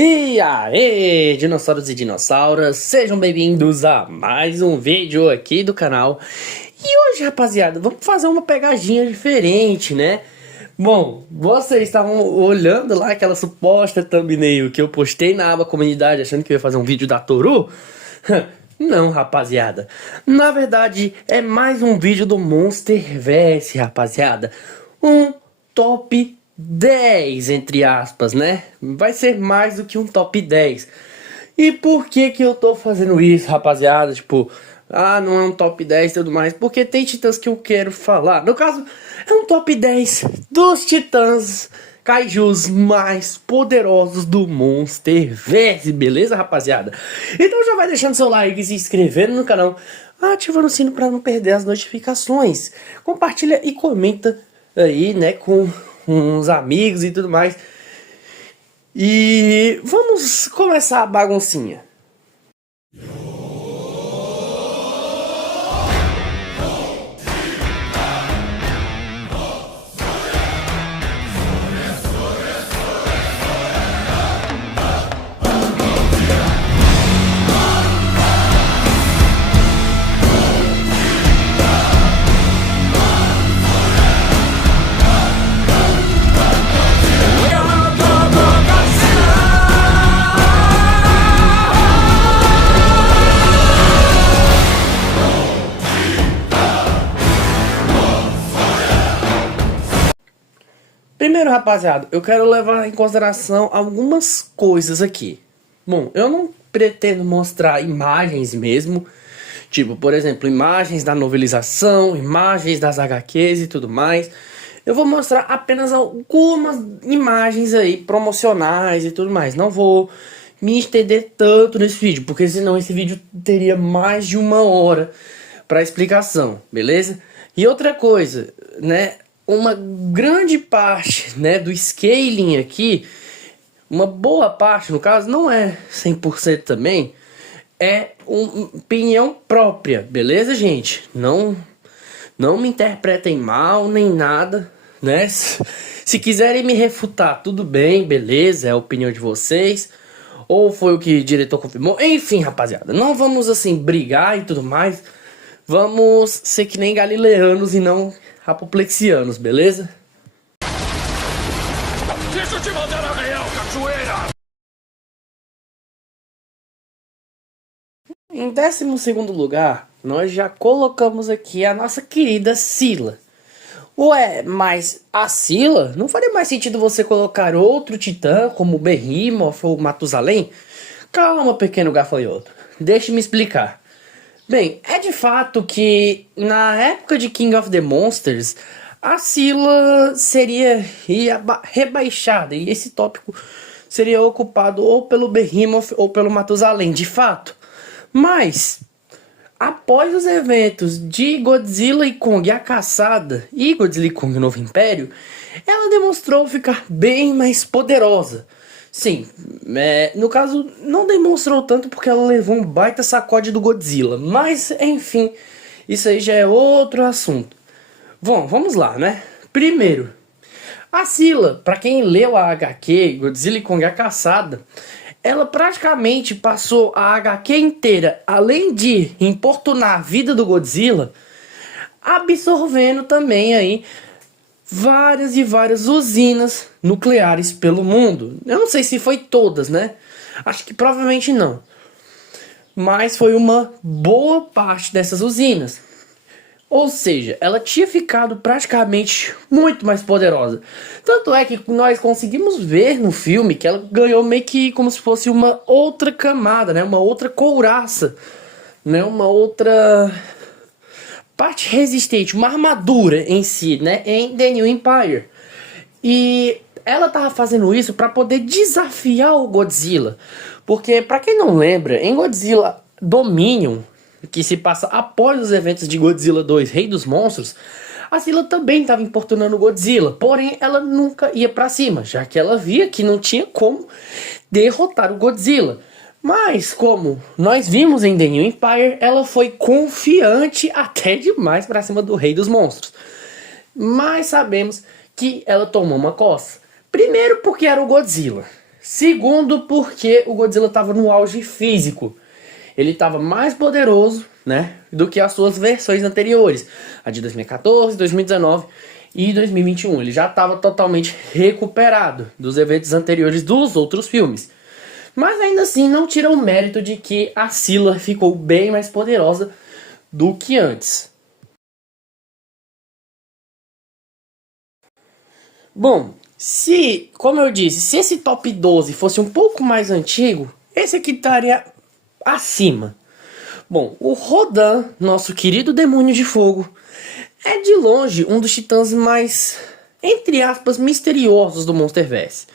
E aí, dinossauros e dinossauras, sejam bem-vindos a mais um vídeo aqui do canal. E hoje, rapaziada, vamos fazer uma pegadinha diferente, né? Bom, vocês estavam olhando lá aquela suposta thumbnail que eu postei na aba comunidade achando que eu ia fazer um vídeo da Toru? Não, rapaziada. Na verdade, é mais um vídeo do Monsterverse, rapaziada. Um top 10, entre aspas, né? Vai ser mais do que um top 10. E por que que eu tô fazendo isso, rapaziada? Tipo, não é um top 10 e tudo mais. Porque tem titãs que eu quero falar. No caso, é um top 10 dos titãs kaijus mais poderosos do Monsterverse, beleza, rapaziada? Então já vai deixando seu like, se inscrevendo no canal, ativando o sino para não perder as notificações. Compartilha e comenta aí, né, com uns amigos e tudo mais. E vamos começar a baguncinha. Primeiro, rapaziada, eu quero levar em consideração algumas coisas aqui. Bom, eu não pretendo mostrar imagens mesmo, tipo, por exemplo, imagens da novelização, imagens das HQs e tudo mais. Eu vou mostrar apenas algumas imagens aí promocionais e tudo mais. Não vou me estender tanto nesse vídeo, porque senão esse vídeo teria mais de 1 hora para explicação, beleza? E outra coisa, né? Uma grande parte, né, do scaling aqui, uma boa parte, no caso, não é 100% também, é uma opinião própria, beleza, gente? Não me interpretem mal, nem nada, né? Se quiserem me refutar, tudo bem, beleza, é a opinião de vocês, ou foi o que o diretor confirmou, enfim, rapaziada, não vamos, assim, brigar e tudo mais, vamos ser que nem galileanos e não apoplexianos, beleza? Deixa eu te mandar a real, cachoeira! Em 12º lugar, nós já colocamos aqui a nossa querida Scylla. Ué, mas a Scylla, não faria mais sentido você colocar outro titã, como o Behemoth ou Matusalém? Calma, pequeno gafanhoto, deixe-me explicar. Bem, é de fato que na época de King of the Monsters, a Scylla seria rebaixada e esse tópico seria ocupado ou pelo Behemoth ou pelo Matusalém, de fato. Mas, após os eventos de Godzilla e Kong a Caçada e Godzilla e Kong Novo Império, ela demonstrou ficar bem mais poderosa. Sim, no caso não demonstrou tanto porque ela levou um baita sacode do Godzilla, mas enfim, isso aí já é outro assunto. Bom, vamos lá, né? Primeiro, a Scylla, para quem leu a HQ Godzilla e Kong a Caçada, ela praticamente passou a HQ inteira, além de importunar a vida do Godzilla, absorvendo também aí várias e várias usinas nucleares pelo mundo. Eu não sei se foi todas, né? Acho que provavelmente não. Mas foi uma boa parte dessas usinas. Ou seja, ela tinha ficado praticamente muito mais poderosa. Tanto é que nós conseguimos ver no filme que ela ganhou meio que como se fosse uma outra camada, né? Uma outra couraça, né? Uma outra parte resistente, uma armadura em si, né, em The New Empire. E ela tava fazendo isso para poder desafiar o Godzilla. Porque, para quem não lembra, em Godzilla Dominion, que se passa após os eventos de Godzilla 2, Rei dos Monstros, a Scylla também estava importunando o Godzilla. Porém, ela nunca ia para cima, já que ela via que não tinha como derrotar o Godzilla. Mas, como nós vimos em The New Empire, ela foi confiante até demais para cima do Rei dos Monstros. Mas sabemos que ela tomou uma coça. Primeiro porque era o Godzilla. Segundo, porque o Godzilla estava no auge físico. Ele estava mais poderoso, né, do que as suas versões anteriores. A de 2014, 2019 e 2021. Ele já estava totalmente recuperado dos eventos anteriores dos outros filmes. Mas ainda assim não tira o mérito de que a Scylla ficou bem mais poderosa do que antes. Bom, como eu disse, se esse top 12 fosse um pouco mais antigo, esse aqui estaria acima. Bom, o Rodan, nosso querido demônio de fogo, é de longe um dos titãs mais, entre aspas, misteriosos do Monsterverse.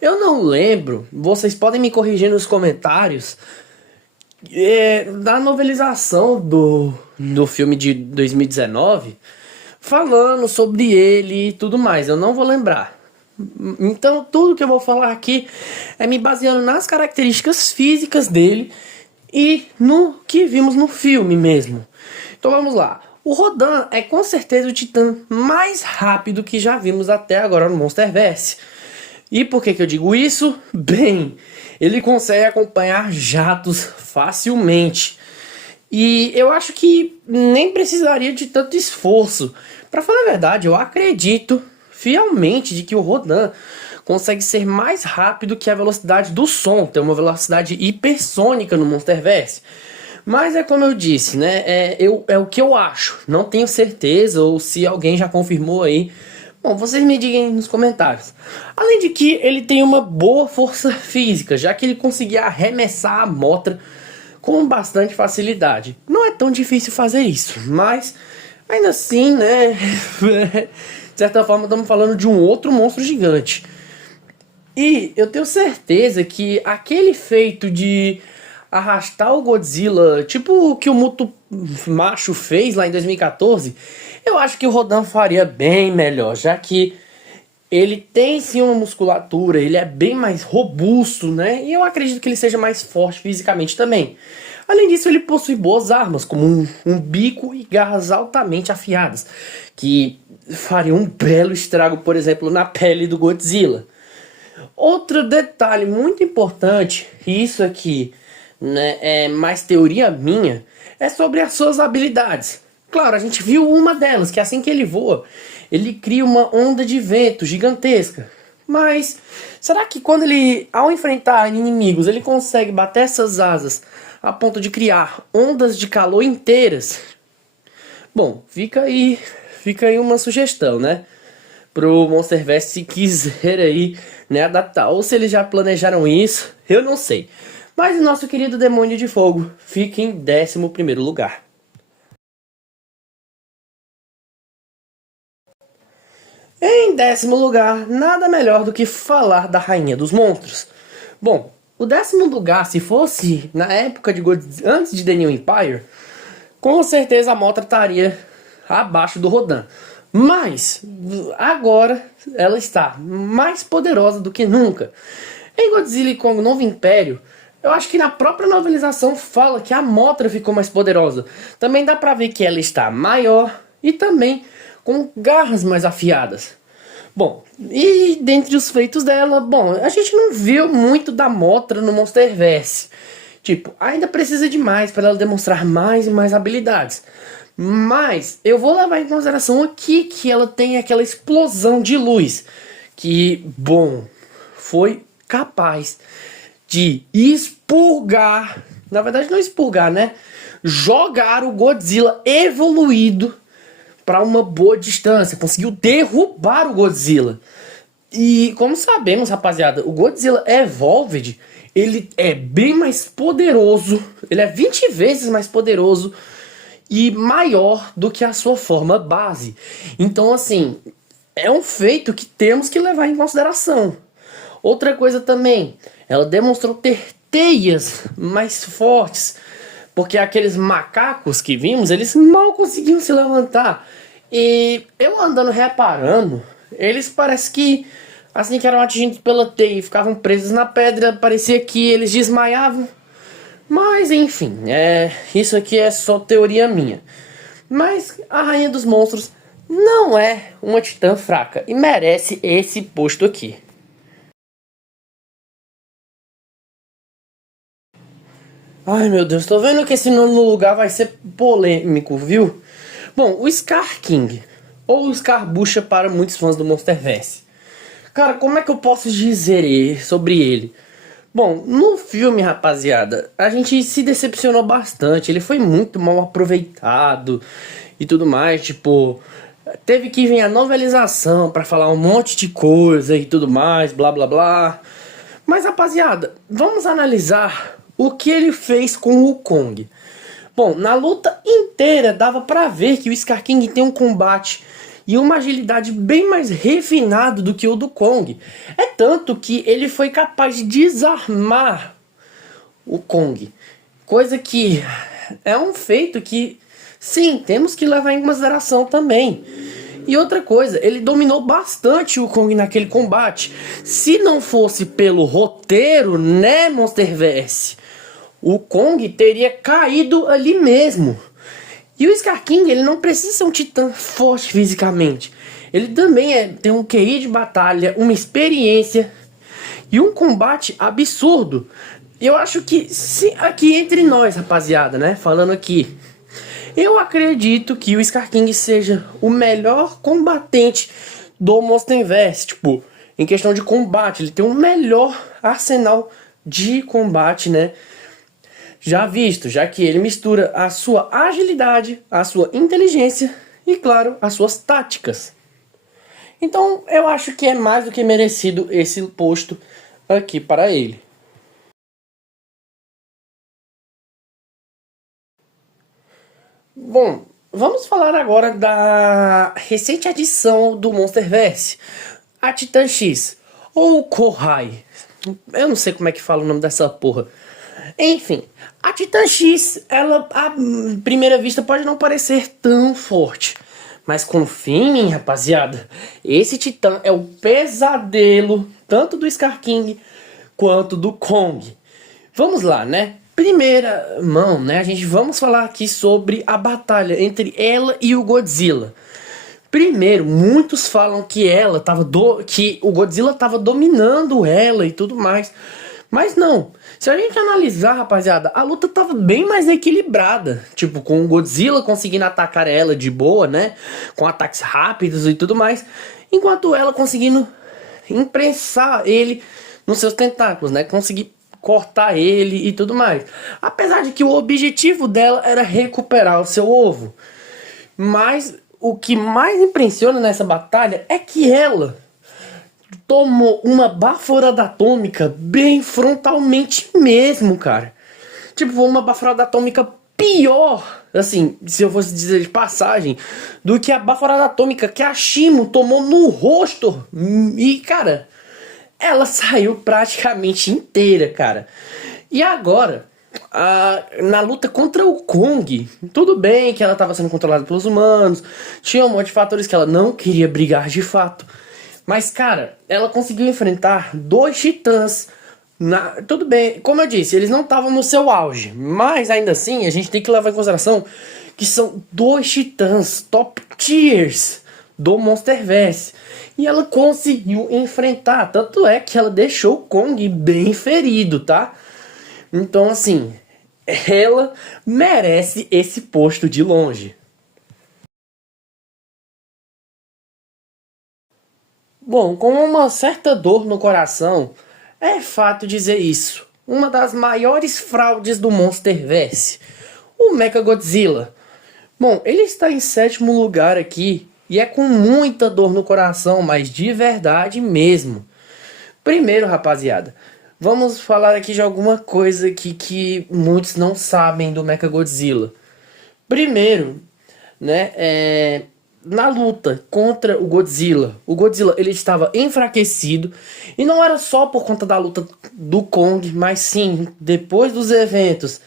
Eu não lembro, vocês podem me corrigir nos comentários, da novelização do filme de 2019, falando sobre ele e tudo mais, eu não vou lembrar. Então tudo que eu vou falar aqui é me baseando nas características físicas dele e no que vimos no filme mesmo. Então vamos lá. O Rodan é com certeza o titã mais rápido que já vimos até agora no Monsterverse. E por que eu digo isso? Bem, ele consegue acompanhar jatos facilmente. E eu acho que nem precisaria de tanto esforço. Para falar a verdade, eu acredito fielmente de que o Rodan consegue ser mais rápido que a velocidade do som, tem uma velocidade hipersônica no Monsterverse. Mas é como eu disse, né? É o que eu acho. Não tenho certeza, ou se alguém já confirmou aí. Bom, vocês me digam nos comentários. Além de que ele tem uma boa força física, já que ele conseguia arremessar a Mothra com bastante facilidade. Não é tão difícil fazer isso, mas ainda assim, né? De certa forma, estamos falando de um outro monstro gigante. E eu tenho certeza que aquele feito de arrastar o Godzilla, tipo o que o Muto Macho fez lá em 2014, eu acho que o Rodan faria bem melhor, já que ele tem sim uma musculatura, ele é bem mais robusto, né? E eu acredito que ele seja mais forte fisicamente também. Além disso, ele possui boas armas, como um bico e garras altamente afiadas, que fariam um belo estrago, por exemplo, na pele do Godzilla. Outro detalhe muito importante, e isso aqui, né, é mais teoria minha, é sobre as suas habilidades. Claro, a gente viu uma delas, que assim que ele voa, ele cria uma onda de vento gigantesca. Mas será que quando ele, ao enfrentar inimigos, ele consegue bater essas asas a ponto de criar ondas de calor inteiras? Bom, fica aí uma sugestão, né? Pro Monsterverse, se quiser aí, né, adaptar. Ou se eles já planejaram isso, eu não sei. Mas o nosso querido demônio de fogo fica em 11º lugar. Em 10º lugar, nada melhor do que falar da Rainha dos Monstros. Bom, o 10º lugar, se fosse na época de antes de The New Empire, com certeza a Mothra estaria abaixo do Rodan. Mas agora ela está mais poderosa do que nunca. Em Godzilla e Kong Novo Império, eu acho que na própria novelização fala que a Mothra ficou mais poderosa. Também dá pra ver que ela está maior e também com garras mais afiadas. Bom, e dentre os feitos dela, bom, a gente não viu muito da Mothra no Monsterverse. Tipo, ainda precisa de mais para ela demonstrar mais e mais habilidades. Mas eu vou levar em consideração aqui que ela tem aquela explosão de luz. Que, bom, foi capaz de expurgar, na verdade não expurgar, né? Jogar o Godzilla evoluído para uma boa distância, conseguiu derrubar o Godzilla. E como sabemos, rapaziada, o Godzilla Evolved, ele é bem mais poderoso, ele é 20 vezes mais poderoso e maior do que a sua forma base. Então, assim, é um feito que temos que levar em consideração. Outra coisa também, ela demonstrou ter teias mais fortes, porque aqueles macacos que vimos, eles mal conseguiam se levantar. E eu andando reparando, eles parece que assim que eram atingidos pela teia e ficavam presos na pedra, parecia que eles desmaiavam. Mas enfim, isso aqui é só teoria minha. Mas a Rainha dos Monstros não é uma titã fraca e merece esse posto aqui. Ai meu Deus, tô vendo que esse nono lugar vai ser polêmico, viu? Bom, o Scar King, ou o Scarbucha para muitos fãs do Monsterverse. Cara, como é que eu posso dizer sobre ele? Bom, no filme, rapaziada, a gente se decepcionou bastante. Ele foi muito mal aproveitado e tudo mais. Tipo, teve que vir a novelização pra falar um monte de coisa e tudo mais, blá blá blá. Mas, rapaziada, vamos analisar o que ele fez com o Kong. Bom, na luta inteira dava pra ver que o Scar King tem um combate e uma agilidade bem mais refinado do que o do Kong. É tanto que ele foi capaz de desarmar o Kong. Coisa que é um feito que, sim, temos que levar em consideração também. E outra coisa, ele dominou bastante o Kong naquele combate. Se não fosse pelo roteiro, né, Monsterverse, o Kong teria caído ali mesmo. E o Scar King, ele não precisa ser um titã forte fisicamente. Ele também tem um QI de batalha, uma experiência e um combate absurdo. Eu acho que, se aqui entre nós, rapaziada, né, falando aqui, eu acredito que o Scar King seja o melhor combatente do Monsterverse. Tipo, em questão de combate, ele tem o melhor arsenal de combate, né, já visto, já que ele mistura a sua agilidade, a sua inteligência e, claro, as suas táticas. Então, eu acho que é mais do que merecido esse posto aqui para ele. Bom, vamos falar agora da recente adição do Monsterverse, a Titan X, ou Kohai. Eu não sei como é que fala o nome dessa porra. Enfim, a Titan X, ela à primeira vista pode não parecer tão forte. Mas confia em mim, rapaziada. Esse titã é o pesadelo tanto do Scar King quanto do Kong. Vamos lá, né? Primeira mão, né? Vamos falar aqui sobre a batalha entre ela e o Godzilla. Primeiro, muitos falam que que o Godzilla estava dominando ela e tudo mais. Mas não. Se a gente analisar, rapaziada, a luta tava bem mais equilibrada. Tipo, com o Godzilla conseguindo atacar ela de boa, né? Com ataques rápidos e tudo mais. Enquanto ela conseguindo imprensar ele nos seus tentáculos, né? Conseguir cortar ele e tudo mais. Apesar de que o objetivo dela era recuperar o seu ovo. Mas o que mais impressiona nessa batalha é que ela tomou uma baforada atômica bem frontalmente mesmo, cara. Tipo, foi uma baforada atômica pior, assim, se eu fosse dizer de passagem, do que a baforada atômica que a Shimo tomou no rosto. E, cara, ela saiu praticamente inteira, cara. E agora, na luta contra o Kong, tudo bem que ela estava sendo controlada pelos humanos, tinha um monte de fatores que ela não queria brigar de fato. Mas, cara, ela conseguiu enfrentar dois titãs. Tudo bem, como eu disse, eles não estavam no seu auge. Mas, ainda assim, a gente tem que levar em consideração que são dois titãs top tiers do Monsterverse. E ela conseguiu enfrentar. Tanto é que ela deixou o Kong bem ferido, tá? Então, assim, ela merece esse posto de longe. Bom, com uma certa dor no coração, é fato dizer isso. Uma das maiores fraudes do Monsterverse, o Mechagodzilla. Bom, ele está em sétimo lugar aqui e é com muita dor no coração, mas de verdade mesmo. Primeiro, rapaziada, vamos falar aqui de alguma coisa que muitos não sabem do Mechagodzilla. Primeiro, né, na luta contra o Godzilla ele estava enfraquecido. E não era só por conta da luta do Kong, mas sim, depois dos eventos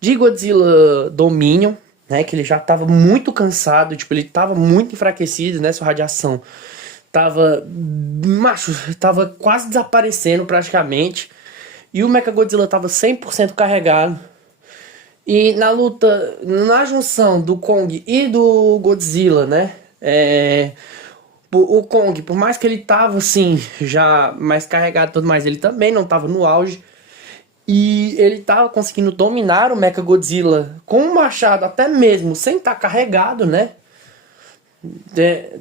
de Godzilla Dominion, né, que ele já estava muito cansado, tipo, ele estava muito enfraquecido, né, sua radiação tava quase desaparecendo praticamente. E o Mechagodzilla estava 100% carregado. E na luta, na junção do Kong e do Godzilla, né? O Kong, por mais que ele tava assim, já mais carregado e tudo mais, ele também não tava no auge. E ele tava conseguindo dominar o Mechagodzilla com um machado, até mesmo sem estar carregado, né?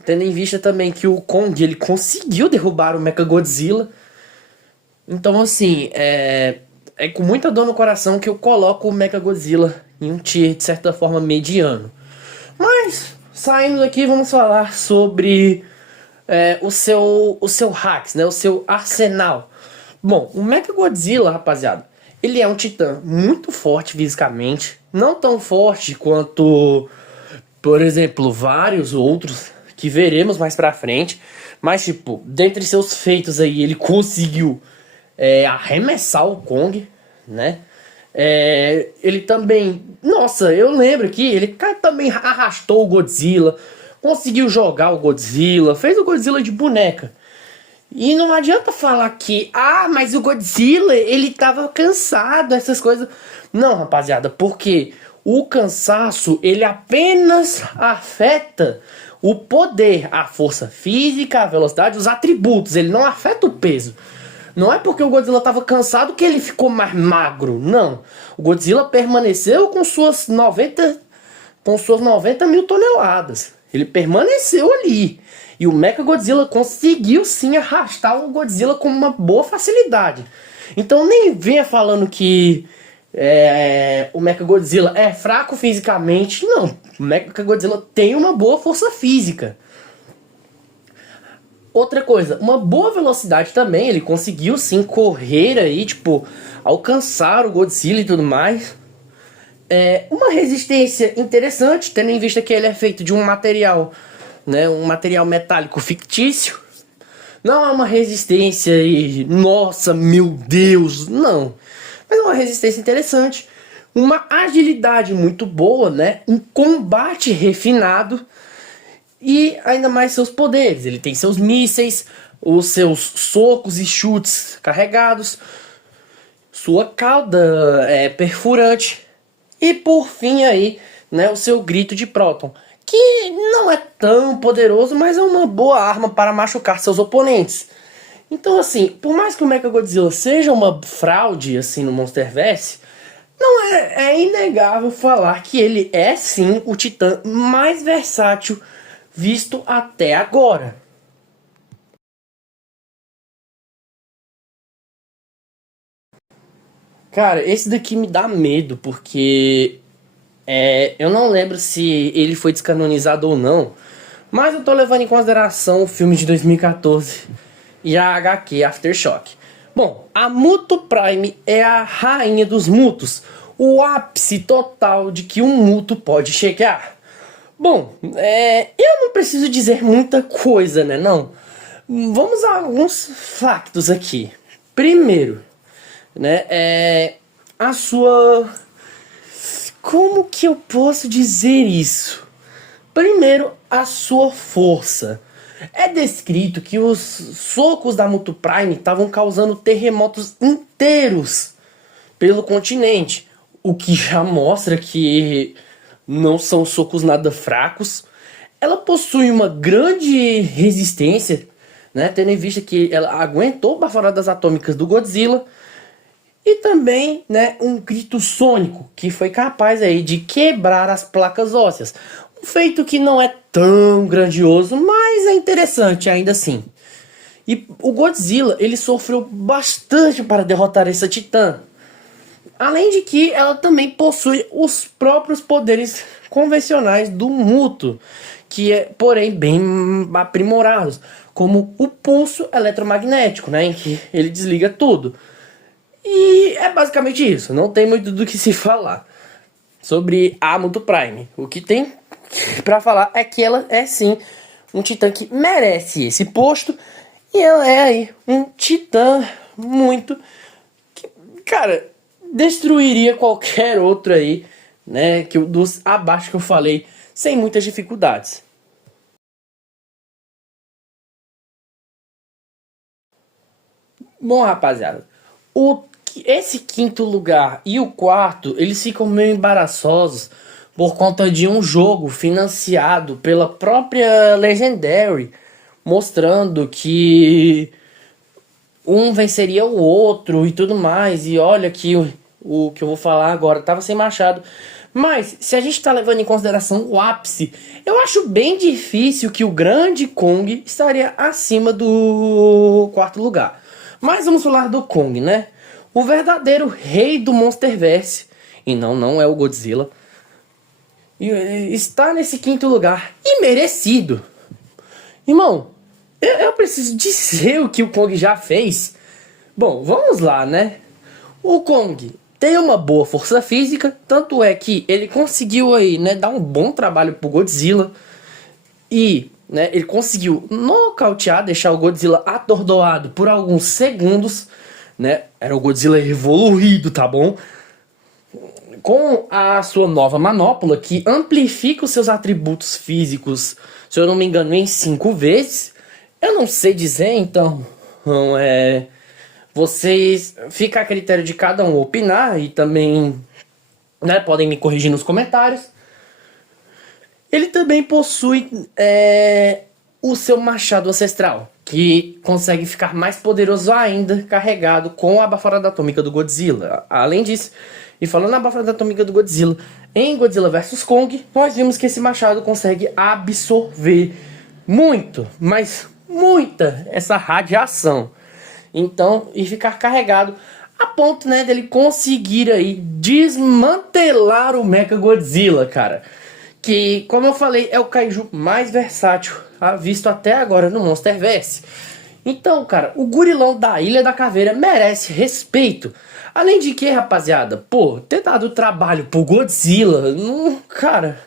Tendo em vista também que o Kong ele conseguiu derrubar o Mechagodzilla. Então, assim, é com muita dor no coração que eu coloco o Mechagodzilla em um tier de certa forma mediano. Mas, saindo daqui, vamos falar sobre o seu hacks, né? O seu arsenal. Bom, o Mechagodzilla, rapaziada, ele é um titã muito forte fisicamente. Não tão forte quanto, por exemplo, vários outros que veremos mais pra frente. Mas, tipo, dentre seus feitos aí, ele conseguiu arremessar o Kong, né? Ele também... Nossa, eu lembro que ele também arrastou o Godzilla, conseguiu jogar o Godzilla, fez o Godzilla de boneca. E não adianta falar que, mas o Godzilla, ele tava cansado, essas coisas. Não, rapaziada, porque o cansaço, ele apenas afeta o poder, a força física, a velocidade, os atributos. Ele não afeta o peso. Não é porque o Godzilla tava cansado que ele ficou mais magro, não. O Godzilla permaneceu com suas 90 mil toneladas. Ele permaneceu ali. E o Mechagodzilla conseguiu sim arrastar o Godzilla com uma boa facilidade. Então nem venha falando que o Mechagodzilla é fraco fisicamente. Não, o Mechagodzilla tem uma boa força física. Outra coisa, uma boa velocidade também. Ele conseguiu sim correr aí, tipo, alcançar o Godzilla e tudo mais. Uma resistência interessante, tendo em vista que ele é feito de um material, né, um material metálico fictício. Não é uma resistência e nossa, meu Deus, não. Mas é uma resistência interessante, uma agilidade muito boa, né, um combate refinado e ainda mais seus poderes. Ele tem seus mísseis, os seus socos e chutes carregados, sua cauda perfurante e por fim aí, né, o seu grito de próton, que não é tão poderoso, mas é uma boa arma para machucar seus oponentes. Então, assim, por mais que o Mechagodzilla seja uma fraude assim no Monsterverse, não é inegável falar que ele é sim o titã mais versátil visto até agora. Cara, esse daqui me dá medo, porque eu não lembro se ele foi descanonizado ou não, mas eu tô levando em consideração o filme de 2014 e a HQ Aftershock. Bom, a Muto Prime é a rainha dos mutos, o ápice total de que um muto pode chegar. Bom, eu não preciso dizer muita coisa, né, não? Vamos a alguns factos aqui. Primeiro, né, a sua... Como que eu posso dizer isso? Primeiro, a sua força. É descrito que os socos da Muto Prime estavam causando terremotos inteiros pelo continente, o que já mostra que não são socos nada fracos. Ela possui uma grande resistência, né, tendo em vista que ela aguentou bafaradas atômicas do Godzilla. E também, né, um grito sônico, que foi capaz aí de quebrar as placas ósseas. Um feito que não é tão grandioso, mas é interessante ainda assim. E o Godzilla, ele sofreu bastante para derrotar essa titã. Além de que ela também possui os próprios poderes convencionais do Muto, que porém bem aprimorados, como o pulso eletromagnético, né, em que ele desliga tudo. E é basicamente isso, não tem muito do que se falar sobre a Muto Prime. O que tem pra falar é que ela é sim um titã que merece esse posto. E ela é aí um titã muito... que, cara, destruiria qualquer outro aí, né, que dos abaixo que eu falei, sem muitas dificuldades. Bom, rapaziada, esse quinto lugar e o quarto, eles ficam meio embaraçosos por conta de um jogo financiado pela própria Legendary, mostrando que um venceria o outro e tudo mais. E olha que o que eu vou falar agora tava sem machado. Mas, se a gente tá levando em consideração o ápice, eu acho bem difícil que o Grande Kong estaria acima do quarto lugar. Mas vamos falar do Kong, né? O verdadeiro rei do Monsterverse, e não é o Godzilla, está nesse quinto lugar, e merecido. Irmão, eu preciso dizer o que o Kong já fez. Bom, vamos lá, né? O Kong tem uma boa força física, tanto é que ele conseguiu aí, né, dar um bom trabalho pro Godzilla. E, né, ele conseguiu nocautear, deixar o Godzilla atordoado por alguns segundos, né? Era o Godzilla evoluído, tá bom? Com a sua nova manopla, que amplifica os seus atributos físicos, se eu não me engano, em 5 vezes. Eu não sei dizer, então, vocês, fica a critério de cada um opinar e também, né, podem me corrigir nos comentários. Ele também possui o seu machado ancestral, que consegue ficar mais poderoso ainda, carregado com a baforada atômica do Godzilla. Além disso, e falando na baforada atômica do Godzilla, em Godzilla vs Kong, nós vimos que esse machado consegue absorver muito, mas muita, essa radiação. Então, e ficar carregado a ponto, né, dele conseguir aí desmantelar o Mechagodzilla, cara. Que, como eu falei, é o kaiju mais versátil visto até agora no Monsterverse. Então, cara, o gurilão da Ilha da Caveira merece respeito. Além de que, rapaziada, pô, ter dado trabalho pro Godzilla, cara,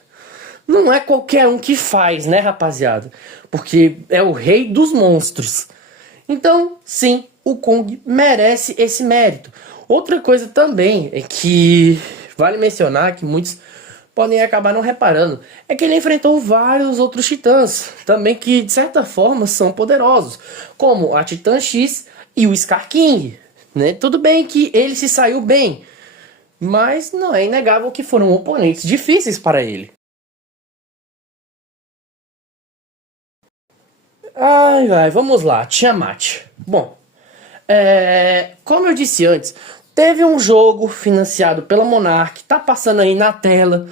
não é qualquer um que faz, né, rapaziada? Porque é o rei dos monstros. Então, sim, o Kong merece esse mérito. Outra coisa também é que vale mencionar, que muitos podem acabar não reparando, é que ele enfrentou vários outros titãs, também que de certa forma são poderosos, como a Titã X e o Scar King, né? Tudo bem que ele se saiu bem, mas não é inegável que foram oponentes difíceis para ele. Ai, vamos lá, Tiamat. Bom, como eu disse antes, teve um jogo financiado pela Monarch, tá passando aí na tela,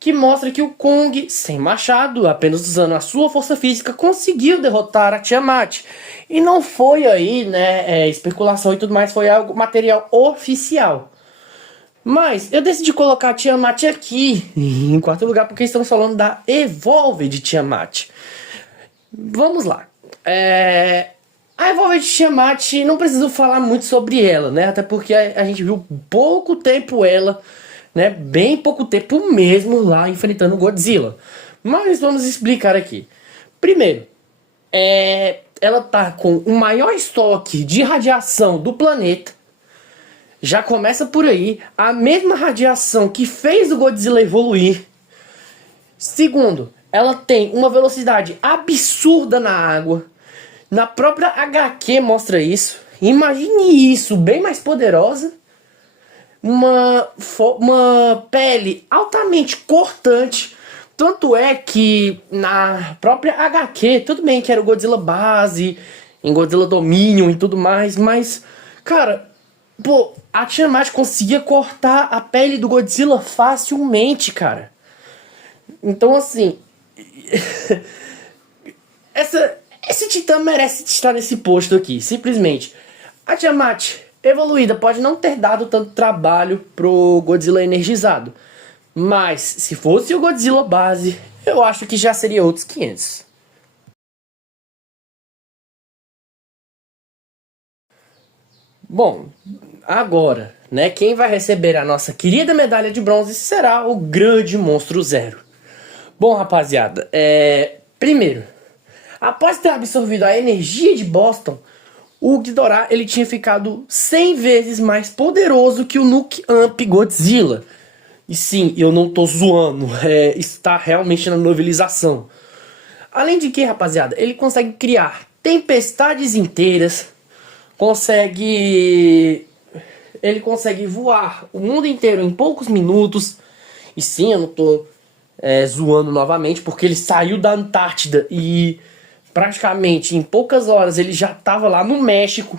que mostra que o Kong, sem machado, apenas usando a sua força física, conseguiu derrotar a Tiamat. E não foi aí, né, especulação e tudo mais, foi algo material oficial. Mas eu decidi colocar a Tiamat aqui, em quarto lugar, porque estamos falando da Evolved Tiamat. Vamos lá. A Evolved Tiamat, não preciso falar muito sobre ela, né? Até porque a gente viu pouco tempo ela, né? Bem pouco tempo mesmo lá enfrentando o Godzilla. Mas vamos explicar aqui. Primeiro, ela tá com o maior estoque de radiação do planeta. Já começa por aí. A mesma radiação que fez o Godzilla evoluir. Segundo, ela tem uma velocidade absurda na água. Na própria HQ mostra isso. Imagine isso, bem mais poderosa. Uma pele altamente cortante. Tanto é que na própria HQ, tudo bem que era o Godzilla base, em Godzilla Dominion e tudo mais, mas, cara, pô, a Tiamat conseguia cortar a pele do Godzilla facilmente, cara. Então, assim, esse titã merece estar nesse posto aqui, simplesmente. A Tiamat evoluída pode não ter dado tanto trabalho pro Godzilla energizado, mas se fosse o Godzilla base, eu acho que já seria outros 500. Bom, agora, né, quem vai receber a nossa querida medalha de bronze será o grande monstro Zero. Bom, rapaziada, primeiro, após ter absorvido a energia de Boston, o Ghidorah ele tinha ficado 100 vezes mais poderoso que o Nuke Amp Godzilla. E sim, eu não tô zoando, está realmente na novelização. Além de que, rapaziada, ele consegue criar tempestades inteiras, ele consegue voar o mundo inteiro em poucos minutos. E sim, eu não tô zoando novamente, porque ele saiu da Antártida e praticamente em poucas horas ele já estava lá no México.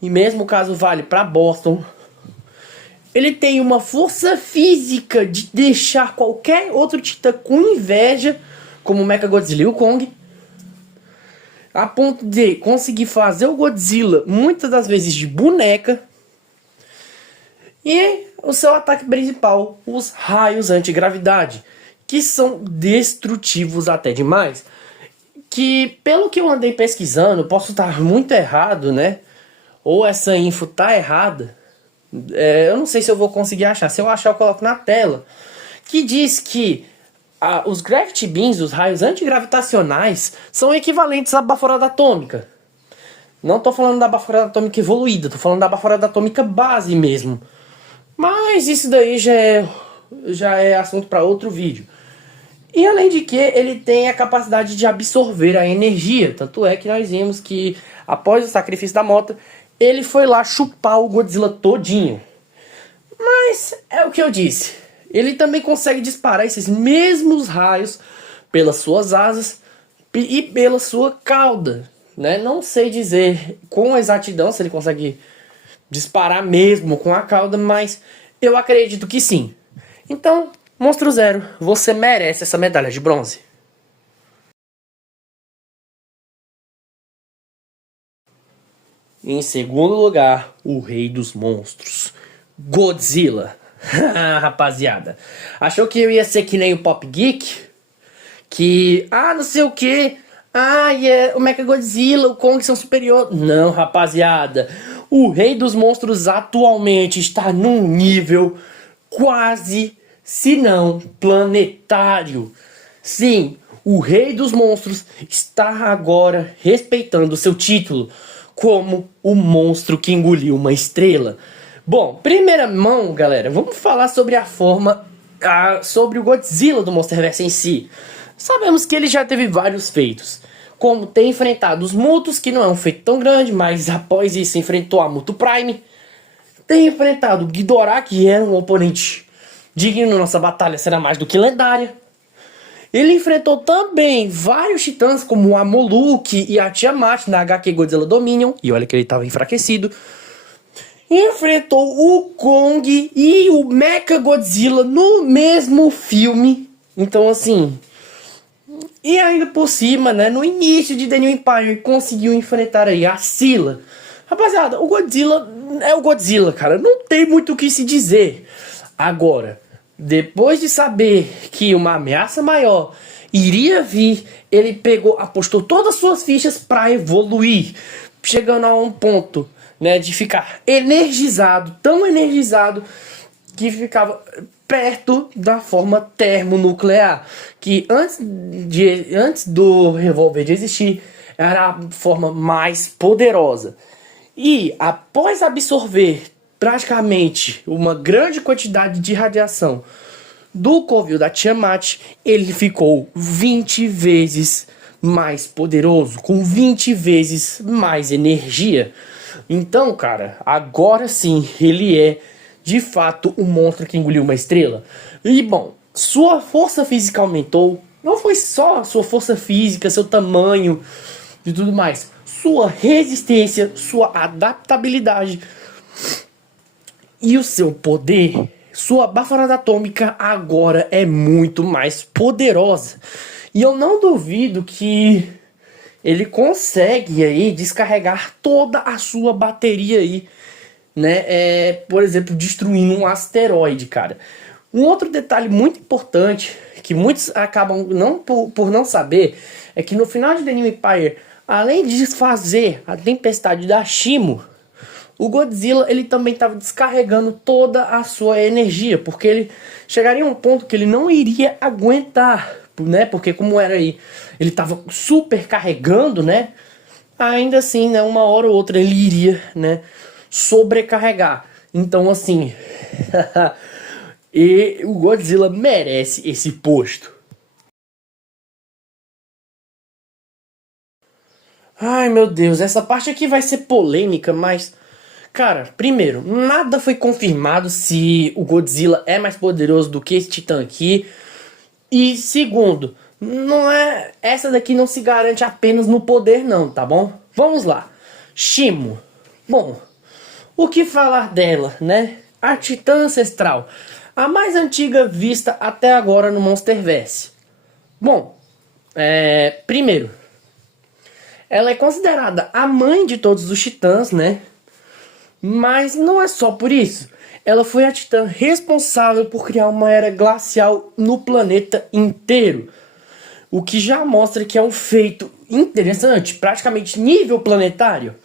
e mesmo caso vale para Boston, ele tem uma força física de deixar qualquer outro titã com inveja, como o Mechagodzilla e o Kong, a ponto de conseguir fazer o Godzilla muitas das vezes de boneca. E o seu ataque principal, os raios antigravidade, que são destrutivos até demais. Que, pelo que eu andei pesquisando, posso estar muito errado, né? Ou essa info tá errada. Eu não sei se eu vou conseguir achar. Se eu achar, eu coloco na tela. Que diz que os Gravity Beams, os raios antigravitacionais, são equivalentes à baforada atômica. Não tô falando da baforada atômica evoluída, tô falando da baforada atômica base mesmo. Mas isso daí já é assunto para outro vídeo. E além de que ele tem a capacidade de absorver a energia. Tanto é que nós vimos que após o sacrifício da Mothra, ele foi lá chupar o Godzilla todinho. Mas é o que eu disse. Ele também consegue disparar esses mesmos raios pelas suas asas e pela sua cauda, né? Não sei dizer com exatidão se ele consegue disparar mesmo com a cauda, mas eu acredito que sim. Então, Monstro Zero, você merece essa medalha de bronze. Em segundo lugar, o rei dos monstros, Godzilla. Rapaziada, achou que eu ia ser que nem o Pop Geek? Que, não sei o que, o Mechagodzilla, o Kong são superiores. Não, rapaziada, o rei dos monstros atualmente está num nível quase, se não planetário. Sim, o rei dos monstros está agora respeitando seu título como o monstro que engoliu uma estrela. Bom, primeira mão, galera, vamos falar sobre sobre o Godzilla do Monsterverse em si. Sabemos que ele já teve vários feitos, como ter enfrentado os Mutos, que não é um feito tão grande, mas após isso enfrentou a Muto Prime. Ter enfrentado o Ghidorah, que era um oponente digno da nossa batalha, será mais do que lendária. Ele enfrentou também vários titãs, como a Moloch e a Tiamat na HQ Godzilla Dominion, e olha que ele estava enfraquecido. Enfrentou o Kong e o Mechagodzilla no mesmo filme. Então, assim, e ainda por cima, né, no início de The New Empire, conseguiu enfrentar aí a Scylla. Rapaziada, o Godzilla é o Godzilla, cara. Não tem muito o que se dizer. Agora, depois de saber que uma ameaça maior iria vir, ele apostou todas as suas fichas para evoluir, chegando a um ponto, né, de ficar energizado, tão energizado que ficava perto da forma termonuclear, que antes do revólver de existir, era a forma mais poderosa. E após absorver praticamente uma grande quantidade de radiação do covil da Tiamat, ele ficou 20 vezes mais poderoso, com 20 vezes mais energia. Então, cara, agora sim, ele é de fato um monstro que engoliu uma estrela. E bom, sua força física aumentou. Não foi só sua força física, seu tamanho e tudo mais. Sua resistência, sua adaptabilidade e o seu poder. Sua baforada atômica agora é muito mais poderosa. E eu não duvido que ele consegue aí descarregar toda a sua bateria aí, né? Por exemplo, destruindo um asteroide, cara. Um outro detalhe muito importante, que muitos acabam por não saber, é que no final de The New Empire, além de desfazer a tempestade da Shimo, o Godzilla ele também estava descarregando toda a sua energia, porque ele chegaria a um ponto que ele não iria aguentar, né? Porque como era aí, ele estava super carregando, né? Ainda assim, né, uma hora ou outra ele iria, né, sobrecarregar. Então assim, e o Godzilla merece esse posto. Ai meu Deus, essa parte aqui vai ser polêmica, mas cara, primeiro, nada foi confirmado se o Godzilla é mais poderoso do que esse titã aqui. E segundo, essa daqui não se garante apenas no poder não, tá bom? Vamos lá. Shimo. Bom, O que falar dela, né? A Titã Ancestral, a mais antiga vista até agora no Monsterverse. Bom, primeiro, ela é considerada a mãe de todos os titãs, né? Mas não é só por isso. Ela foi a titã responsável por criar uma era glacial no planeta inteiro. O que já mostra que é um feito interessante, praticamente nível planetário.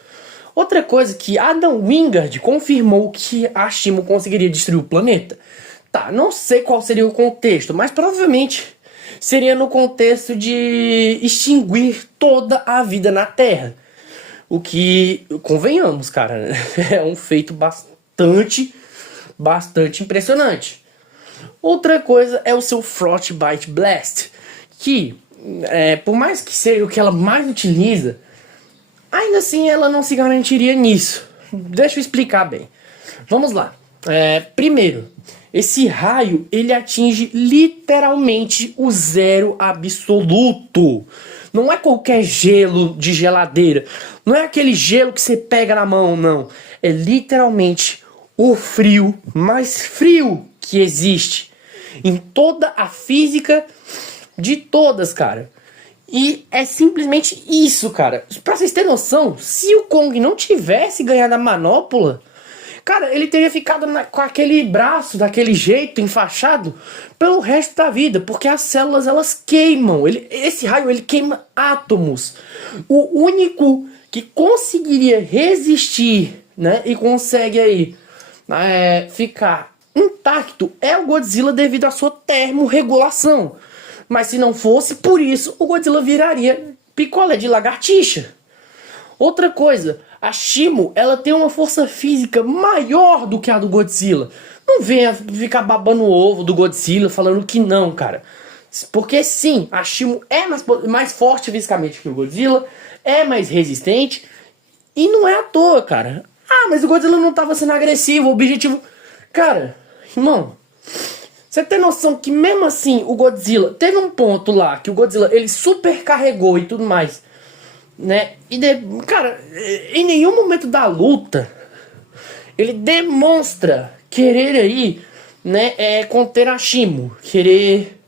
Outra coisa que Adam Wingard confirmou que a Ashimo conseguiria destruir o planeta. Tá, não sei qual seria o contexto, mas provavelmente seria no contexto de extinguir toda a vida na Terra. O que, convenhamos, cara, é um feito bastante impressionante. Outra coisa é o seu Frostbite Blast, que, por mais que seja o que ela mais utiliza, ainda assim ela não se garantiria nisso. Deixa eu explicar bem. Vamos lá. Primeiro, esse raio ele atinge literalmente o zero absoluto. Não é qualquer gelo de geladeira. Não é aquele gelo que você pega na mão, não. É literalmente o frio mais frio que existe em toda a física de todas, cara. E é simplesmente isso, cara. Pra vocês terem noção, se o Kong não tivesse ganhado a manopla, cara, ele teria ficado com aquele braço, daquele jeito, enfaixado, pelo resto da vida. Porque as células, elas queimam. Esse raio, ele queima átomos. O único que conseguiria resistir, né, e consegue aí ficar intacto é o Godzilla devido à sua termorregulação. Mas se não fosse por isso, o Godzilla viraria picolé de lagartixa. Outra coisa, a Ashimo, ela tem uma força física maior do que a do Godzilla. Não venha ficar babando o ovo do Godzilla falando que não, cara. Porque sim, a Ashimo é mais forte fisicamente que o Godzilla, é mais resistente, e não é à toa, cara. Ah, mas o Godzilla não estava sendo agressivo, objetivo... Cara, irmão, você tem noção que mesmo assim o Godzilla... Teve um ponto lá que o Godzilla, ele supercarregou e tudo mais, né? Cara, em nenhum momento da luta ele demonstra querer aí, né, conter a Ashimo, querer...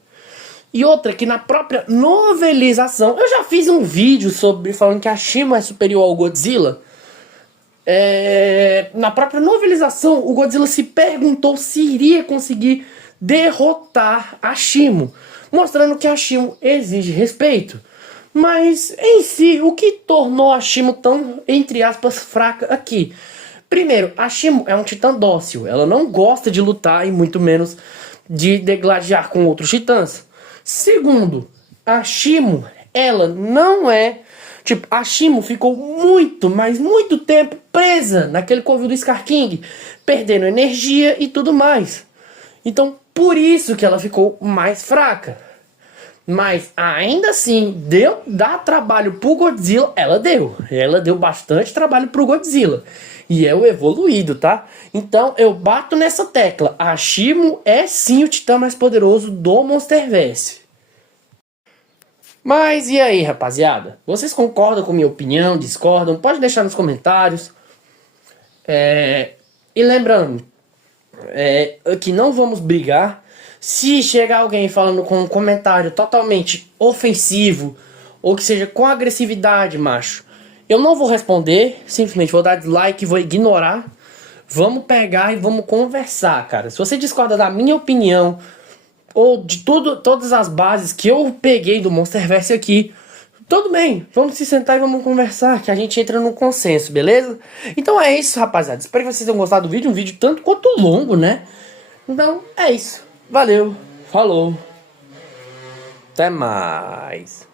E outra, que na própria novelização, eu já fiz um vídeo falando que a Ashimo é superior ao Godzilla. Na própria novelização, o Godzilla se perguntou se iria conseguir derrotar a Ashimo, mostrando que a Ashimo exige respeito. Mas em si, o que tornou a Ashimo tão, entre aspas, fraca aqui? Primeiro, a Ashimo é um titã dócil. Ela não gosta de lutar e muito menos de degladiar com outros titãs. Segundo, a Ashimo, ela não é... Tipo, a Ashimo ficou muito, mas muito tempo presa naquele covil do Scar King, perdendo energia e tudo mais. Então, por isso que ela ficou mais fraca. Mas ainda assim, dar trabalho pro Godzilla, ela deu bastante trabalho pro Godzilla. E é o evoluído, tá? Então eu bato nessa tecla. A Ashimo é sim o titã mais poderoso do Monsterverse. Mas e aí, rapaziada? Vocês concordam com minha opinião? Discordam? Pode deixar nos comentários. E lembrando, que não vamos brigar. Se chegar alguém falando com um comentário totalmente ofensivo, ou que seja com agressividade, macho, eu não vou responder, simplesmente vou dar dislike e vou ignorar. Vamos pegar e vamos conversar, cara. Se você discorda da minha opinião, ou de todas as bases que eu peguei do Monsterverse aqui, tudo bem, vamos se sentar e vamos conversar, que a gente entra num consenso, beleza? Então é isso, rapaziada. Espero que vocês tenham gostado do vídeo, um vídeo tanto quanto longo, né? Então é isso. Valeu, falou, até mais.